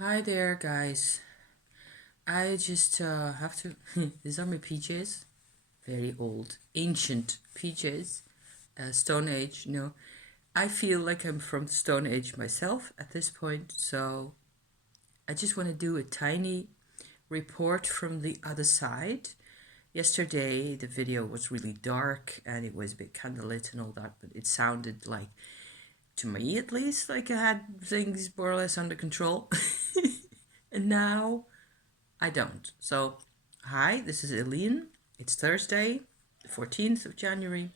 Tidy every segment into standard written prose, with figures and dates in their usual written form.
Hi there, guys. I just have to. These are my PJs. Very old, ancient PJs. Stone Age, I feel like I'm from the Stone Age myself at this point, so I just want to do a tiny report from the other side. Yesterday, the video was really dark and it was a bit candlelit and all that, but it sounded like, to me at least, like I had things more or less under control. And now I don't. So, hi, this is Eileen. It's Thursday, the 14th of January,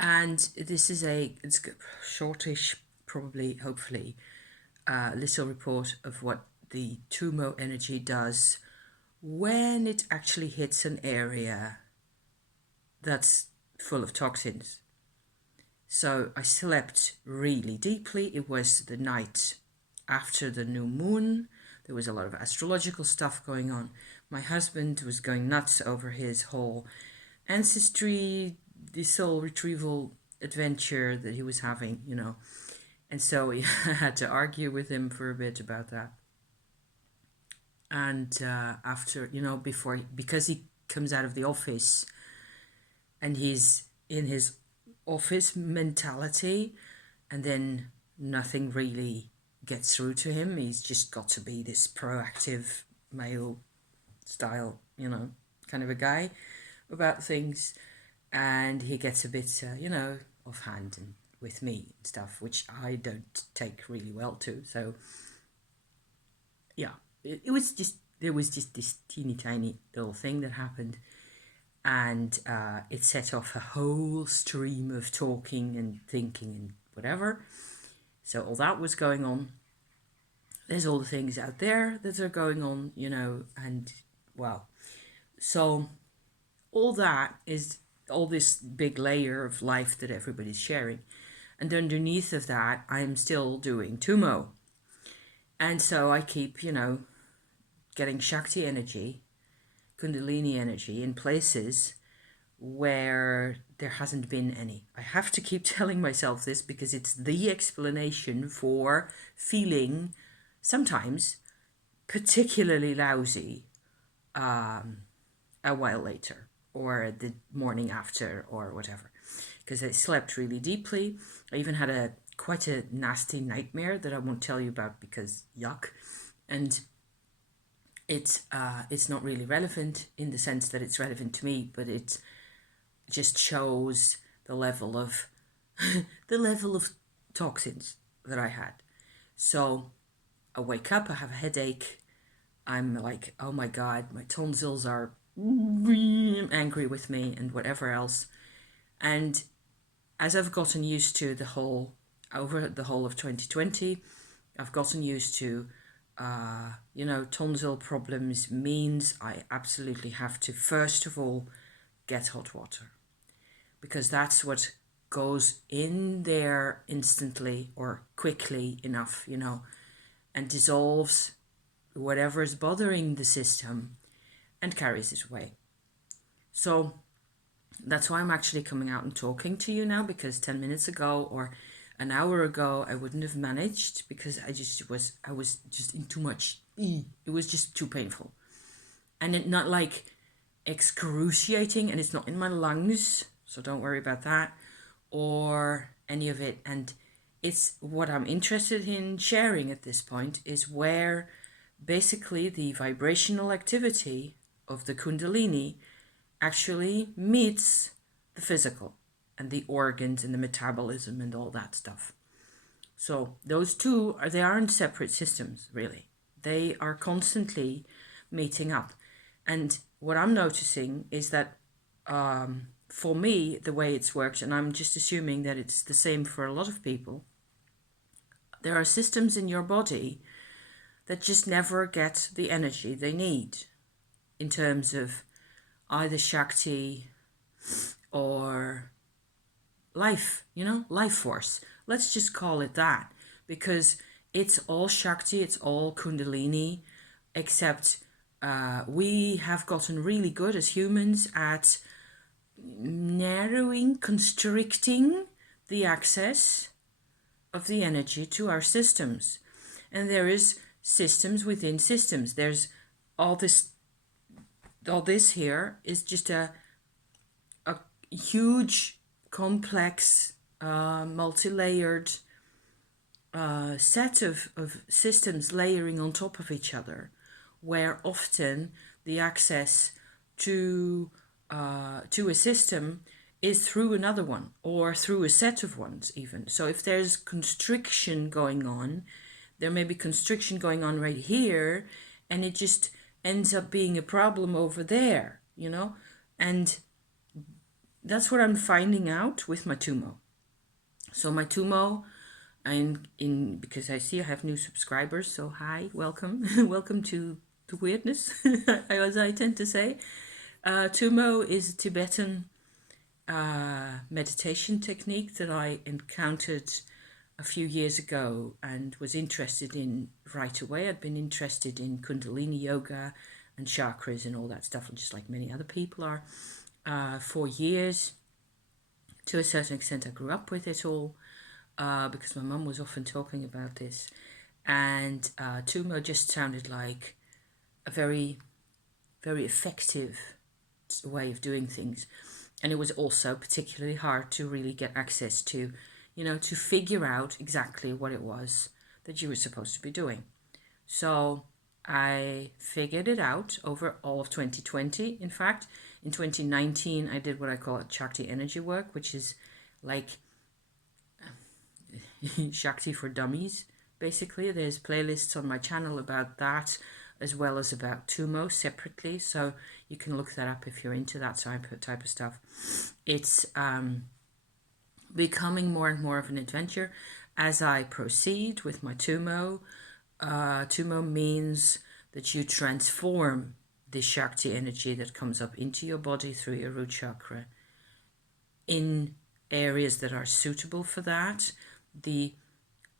and this is it's a shortish, probably, hopefully, little report of what the Tummo energy does when it actually hits an area that's full of toxins. So I slept really deeply. It was the night after the new moon. There was a lot of astrological stuff going on. My husband was going nuts over his whole ancestry, the soul retrieval adventure that he was having. And so we had to argue with him for a bit about that. And after, because he comes out of the office and he's in his office mentality, and then nothing really gets through to him. He's just got to be this proactive male style, kind of a guy about things. And he gets a bit, offhand and with me and stuff, which I don't take really well to. So, yeah, it was just, there was just this teeny tiny little thing that happened. And it set off a whole stream of talking and thinking and whatever. So all that was going on. There's all the things out there that are going on, and well, so all that is all this big layer of life that everybody's sharing. And underneath of that, I'm still doing Tummo. And so I keep, getting Shakti energy, Kundalini energy in places where there hasn't been any. I have to keep telling myself this because it's the explanation for feeling sometimes particularly lousy a while later or the morning after or whatever, because I slept really deeply. I even had quite a nasty nightmare that I won't tell you about because yuck. And it's not really relevant in the sense that it's relevant to me, but it just shows the level of the level of toxins that I had. So I wake up, I have a headache. I'm like, oh my God, my tonsils are angry with me and whatever else. And as I've gotten used to over the whole of 2020, I've gotten used to, tonsil problems means I absolutely have to, first of all, get hot water. Because that's what goes in there instantly or quickly enough, and dissolves whatever is bothering the system and carries it away. So that's why I'm actually coming out and talking to you now, because 10 minutes ago or an hour ago I wouldn't have managed because I was just in too much. It was just too painful. And it not like excruciating, and it's not in my lungs, so don't worry about that or any of it. And it's what I'm interested in sharing at this point is where basically the vibrational activity of the Kundalini actually meets the physical and the organs and the metabolism and all that stuff. So those two they aren't separate systems, really. They are constantly meeting up. And what I'm noticing is that for me, the way it's worked, and I'm just assuming that it's the same for a lot of people, there are systems in your body that just never get the energy they need in terms of either Shakti or life, life force. Let's just call it that, because it's all Shakti, it's all Kundalini, except we have gotten really good as humans at narrowing, constricting the access of the energy to our systems. and there is systems within systems. There's all this here is just a huge, complex, multi-layered set of systems layering on top of each other, where often the access to a system is through another one or through a set of ones even. So if there's constriction going on, there may be constriction going on right here, and it just ends up being a problem over there, you know? And that's what I'm finding out with my Tummo. So my Tummo, because I see I have new subscribers, so hi, welcome. Welcome to the weirdness, as I tend to say. Tummo is a Tibetan meditation technique that I encountered a few years ago and was interested in right away. I'd been interested in Kundalini yoga and chakras and all that stuff, just like many other people are, for years. To a certain extent, I grew up with it all because my mum was often talking about this. And Tummo just sounded like a very, very effective way of doing things. And it was also particularly hard to really get access to, to figure out exactly what it was that you were supposed to be doing. So I figured it out over all of 2020. In fact, in 2019, I did what I call Shakti energy work, which is like Shakti for dummies, basically. There's playlists on my channel about that, as well as about Tummo separately. So you can look that up if you're into that type of stuff. It's becoming more and more of an adventure as I proceed with my Tummo. Tummo means that you transform the Shakti energy that comes up into your body through your root chakra in areas that are suitable for that. The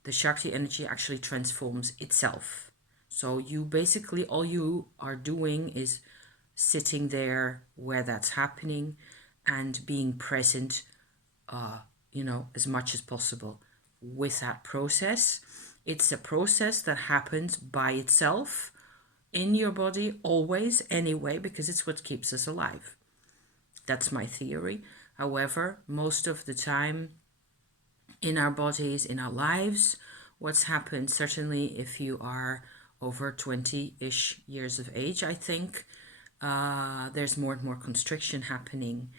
Shakti energy actually transforms itself. So you basically, all you are doing is sitting there where that's happening and being present, as much as possible with that process. It's a process that happens by itself in your body always anyway, because it's what keeps us alive. That's my theory. However, most of the time in our bodies, in our lives, what's happened, certainly if you are over 20-ish years of age, I think, there's more and more constriction happening,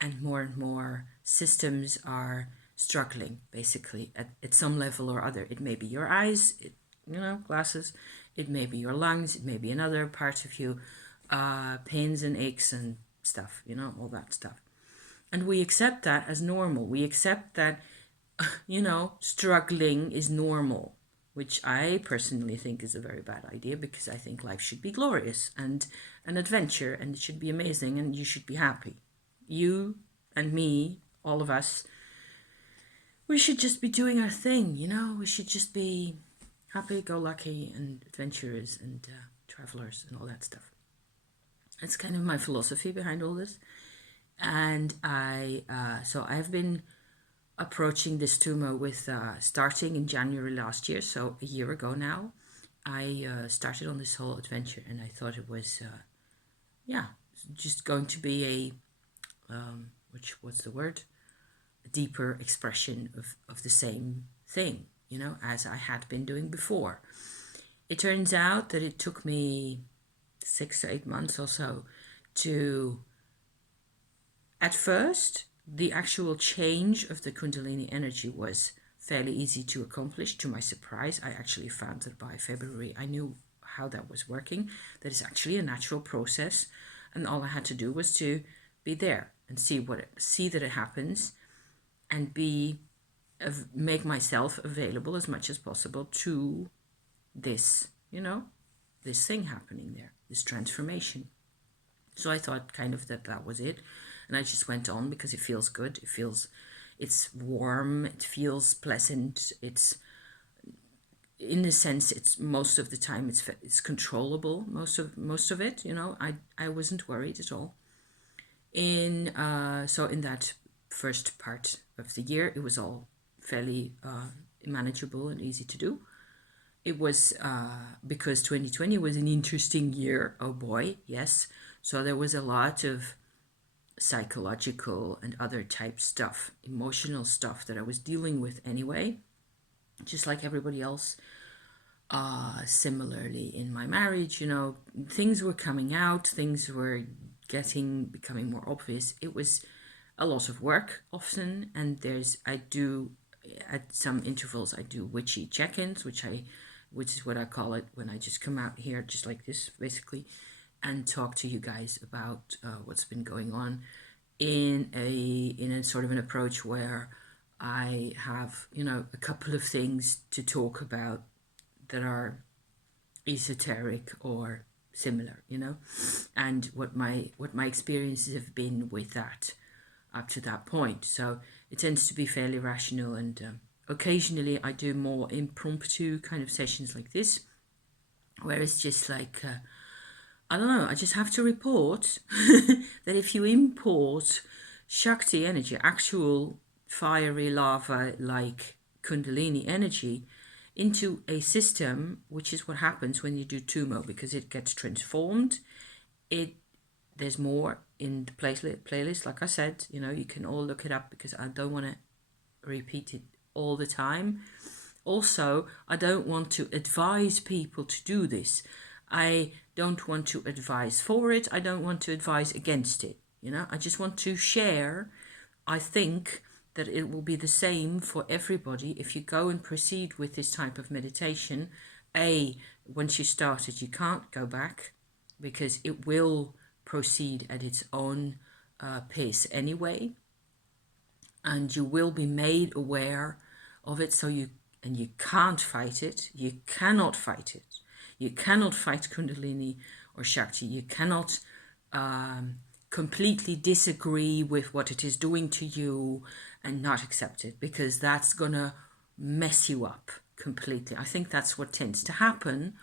and more systems are struggling, basically, at some level or other. It may be your eyes, glasses, it may be your lungs, it may be another part of you, pains and aches and stuff, all that stuff. And we accept that as normal. We accept that, struggling is normal, which I personally think is a very bad idea, because I think life should be glorious and an adventure, and it should be amazing, and you should be happy. You and me, all of us, we should just be doing our thing, we should just be happy-go-lucky and adventurers and travelers and all that stuff. That's kind of my philosophy behind all this. And so I've been approaching this Tummo with starting in January last year, so a year ago now. I started on this whole adventure, and I thought it was just going to be a deeper expression of the same thing, as I had been doing before. It turns out that it took me 6 to 8 months or so to, at first, the actual change of the Kundalini energy was fairly easy to accomplish. To my surprise, I actually found that by February I knew how that was working. That is actually a natural process, and all I had to do was to be there and see that it happens, and make myself available as much as possible to this, this thing happening there, this transformation. So I thought kind of that was it. And I just went on because it feels good. It's warm. It feels pleasant. It's, in a sense, it's most of the time it's controllable. Most of it, I wasn't worried at all. So in that first part of the year, it was all fairly manageable and easy to do. it was because 2020 was an interesting year. Oh boy, yes. So there was a lot of psychological and other type stuff, emotional stuff that I was dealing with anyway, just like everybody else. Similarly, in my marriage, things were coming out, things were becoming more obvious. It was a lot of work often, and I do, at some intervals, I do witchy check-ins, which is what I call it when I just come out here, just like this, basically, and talk to you guys about what's been going on in a sort of an approach where I have, a couple of things to talk about that are esoteric or similar, and what my experiences have been with that up to that point. So it tends to be fairly rational, and occasionally I do more impromptu kind of sessions like this, where it's just like I don't know, I just have to report that if you import Shakti energy, actual fiery lava like Kundalini energy, into a system, which is what happens when you do Tummo, because it gets transformed. There's more in the playlist, like I said, you can all look it up because I don't want to repeat it all the time. Also, I don't want to advise people to do this. I don't want to advise for it. I don't want to advise against it. I just want to share. I think that it will be the same for everybody if you go and proceed with this type of meditation. Once you start it, you can't go back because it will proceed at its own pace anyway, and you will be made aware of it. You can't fight it. You cannot fight it. You cannot fight Kundalini or Shakti. You cannot completely disagree with what it is doing to you and not accept it, because that's gonna mess you up completely. I think that's what tends to happen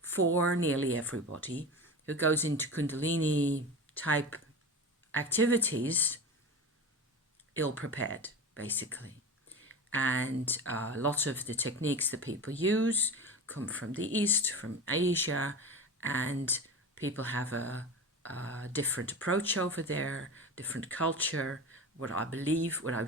for nearly everybody who goes into Kundalini type activities ill prepared, basically. And a lot of the techniques that people use come from the East, from Asia, and people have a different approach over there, different culture. What I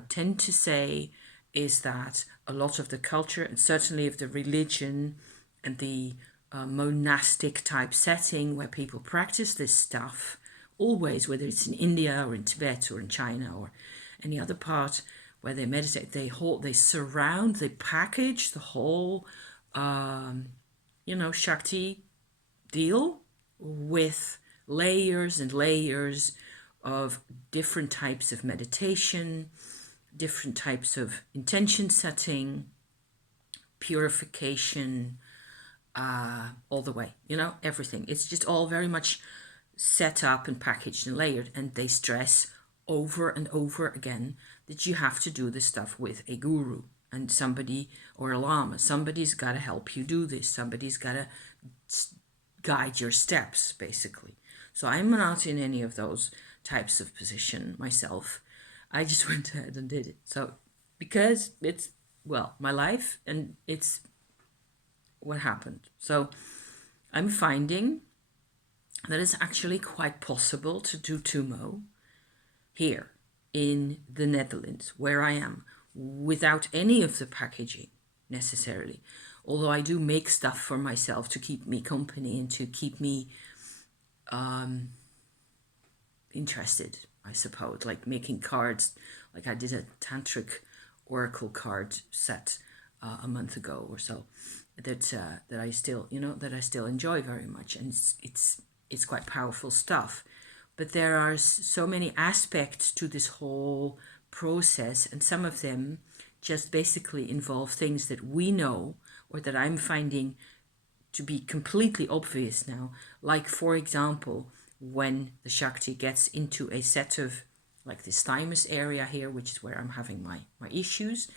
tend to say is that a lot of the culture, and certainly of the religion and the monastic type setting where people practice this stuff, always, whether it's in India or in Tibet or in China or any other part where they meditate, they package the whole, Shakti deal with layers and layers of different types of meditation, different types of intention setting, purification, all the way, everything. It's just all very much set up and packaged and layered, and they stress over and over again that you have to do this stuff with a guru and somebody, or a lama. Somebody's got to help you do this. Somebody's got to guide your steps, basically. So I'm not in any of those types of position myself. I just went ahead and did it. So because it's, my life, and it's what happened. So I'm finding that it's actually quite possible to do Tummo here in the Netherlands, where I am, without any of the packaging necessarily. Although I do make stuff for myself to keep me company and to keep me interested, I suppose, like making cards. Like I did a tantric oracle card set a month ago or so, that I still enjoy very much, and it's quite powerful stuff. But there are so many aspects to this whole process, and some of them just basically involve things that we know, or that I'm finding to be completely obvious now. Like, for example, when the Shakti gets into a set of, like this thymus area here, which is where I'm having my issues.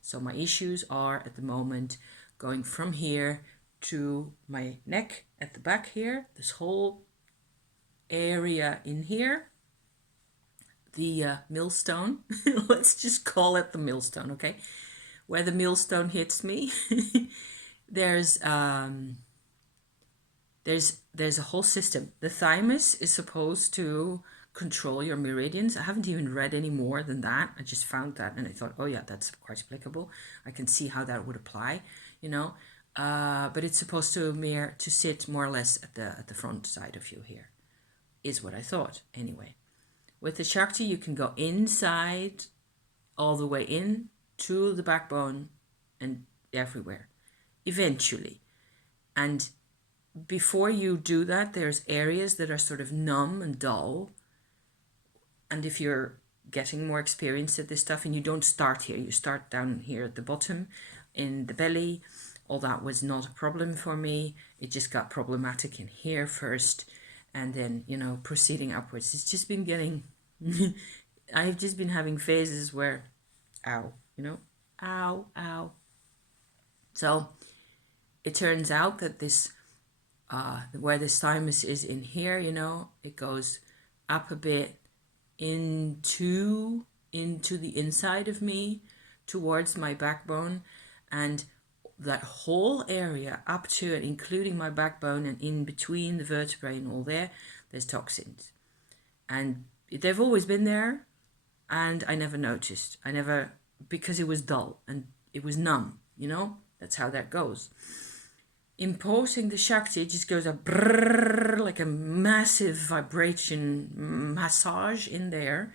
So my issues are at the moment going from here to my neck at the back here, this whole area in here, the millstone, let's just call it the millstone, okay? Where the millstone hits me, there's there's a whole system. The thymus is supposed to control your meridians. I haven't even read any more than that. I just found that and I thought, oh yeah, that's quite applicable. I can see how that would apply, you know. But it's supposed to sit more or less at the front side of you here, is what I thought anyway. With the Shakti, you can go inside, all the way in to the backbone and everywhere, eventually. And before you do that, there's areas that are sort of numb and dull. And if you're getting more experience at this stuff, and you don't start here, you start down here at the bottom in the belly. All that was not a problem for me. It just got problematic in here first, and then, you know, proceeding upwards. It's just been getting, I've just been having phases where, ow, you know, ow, ow. So it turns out that this, where the thymus is in here, you know, it goes up a bit into the inside of me towards my backbone, and that whole area up to and including my backbone and in between the vertebrae and all there's toxins. And they've always been there, and I never noticed. Because it was dull and it was numb, you know? That's how that goes. Importing the Shakti just goes a brrrr, like a massive vibration massage in there,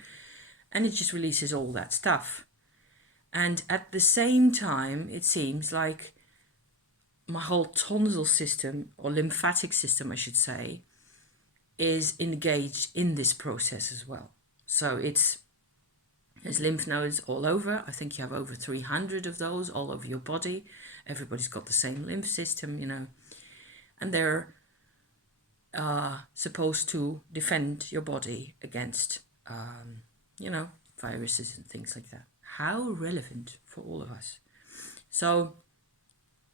and it just releases all that stuff. And at the same time, it seems like my whole tonsil system, or lymphatic system, I should say, is engaged in this process as well. So there's lymph nodes all over. I think you have over 300 of those all over your body. Everybody's got the same lymph system, you know, and they're supposed to defend your body against, you know, viruses and things like that. How relevant for all of us. So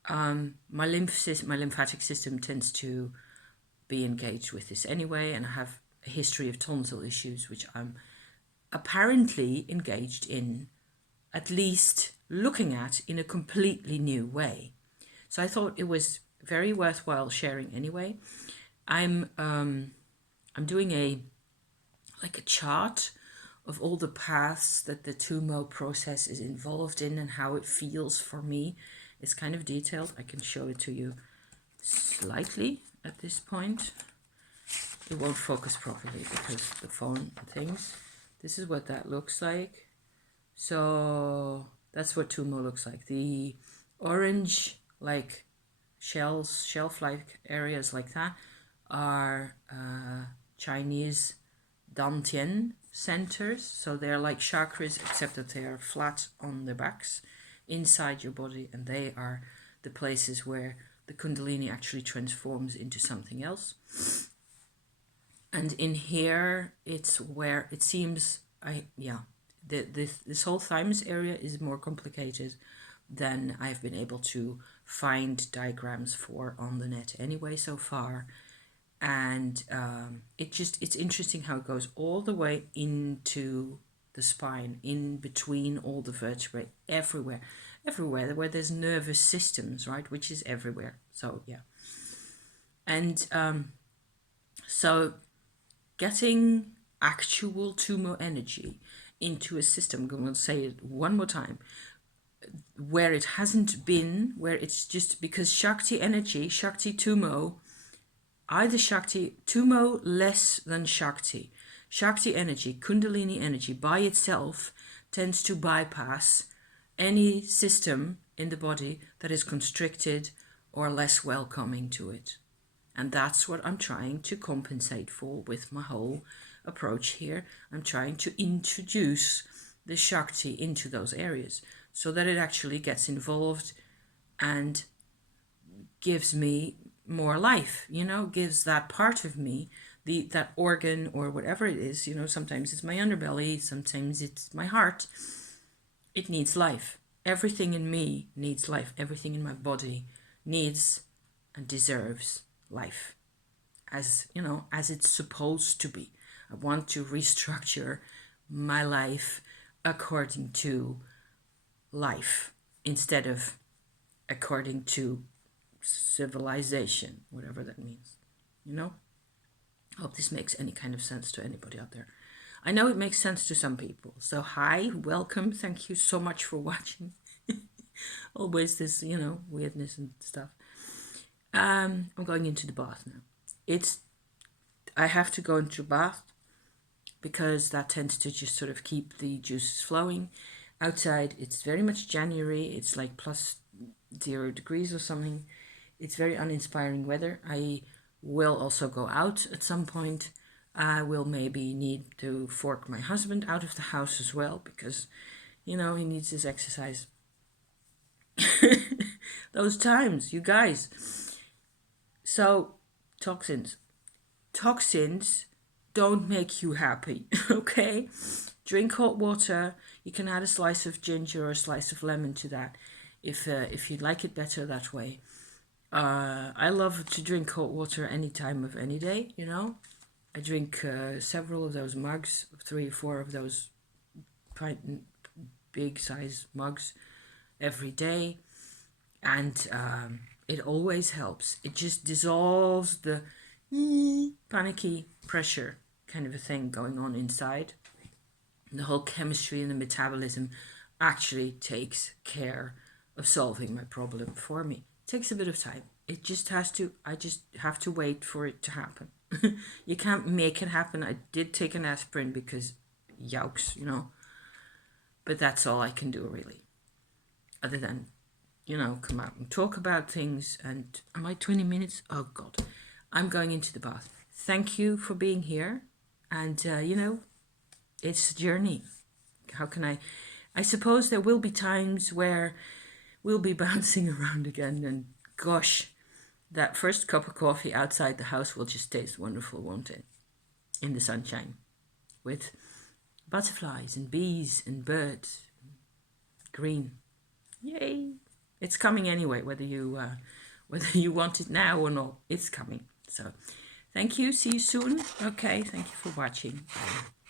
my lymphatic system tends to be engaged with this anyway, and I have a history of tonsil issues, which I'm apparently engaged in, at least looking at in a completely new way. So I thought it was very worthwhile sharing anyway. I'm doing a chart of all the paths that the Tummo process is involved in and how it feels for me. It's kind of detailed. I can show it to you slightly at this point. It won't focus properly because the phone and things. This is what that looks like. So that's what Tummo looks like. The orange, like shelf-like areas like that are Chinese Dantian centers. So they're like chakras, except that they are flat on their backs inside your body, and they are the places where the Kundalini actually transforms into something else. And in here, it's where it seems, this whole thymus area is more complicated than I've been able to find diagrams for on the net anyway so far. And it's interesting how it goes all the way into the spine, in between all the vertebrae, everywhere where there's nervous systems, right, which is everywhere. So yeah. And so getting actual Tummo energy into a system, I'm going to say it one more time, where it hasn't been, where it's just because Shakti energy, Shakti Tummo, either Shakti, Tummo less than Shakti. Shakti energy, Kundalini energy by itself tends to bypass any system in the body that is constricted or less welcoming to it. And that's what I'm trying to compensate for with my whole approach here. I'm trying to introduce the Shakti into those areas so that it actually gets involved and gives me more life, you know, gives that part of me, that organ or whatever it is, you know, sometimes it's my underbelly, sometimes it's my heart. It needs life. Everything in me needs life. Everything in my body needs and deserves life, as you know, as it's supposed to be. I want to restructure my life according to life instead of according to civilization, whatever that means, you know? I hope this makes any kind of sense to anybody out there. I know it makes sense to some people. So hi, welcome. Thank you so much for watching. Always this, you know, weirdness and stuff. I'm going into the bath now. I have to go into the bath because that tends to just sort of keep the juices flowing. Outside, it's very much January. It's like plus 0 degrees or something. It's very uninspiring weather. I will also go out at some point. I will maybe need to fork my husband out of the house as well because, you know, he needs his exercise. Those times, you guys. So, toxins. Toxins don't make you happy, okay? Drink hot water. You can add a slice of ginger or a slice of lemon to that if you'd like it better that way. I love to drink hot water any time of any day, you know. I drink several of those mugs, 3 or 4 of those big size mugs every day. And it always helps. It just dissolves the panicky pressure kind of a thing going on inside. And the whole chemistry and the metabolism actually takes care of solving my problem for me. It takes a bit of time. I just have to wait for it to happen. You can't make it happen. I did take an aspirin because yowks, you know. But that's all I can do really. Other than, you know, come out and talk about things. And am I 20 minutes? Oh God, I'm going into the bath. Thank you for being here. And, you know, it's a journey. How can I suppose there will be times where we'll be bouncing around again. And gosh, that first cup of coffee outside the house will just taste wonderful, won't it? In the sunshine with butterflies and bees and birds. Green. Yay. It's coming anyway, whether you want it now or not, it's coming. So thank you. See you soon. Okay. Thank you for watching. Bye.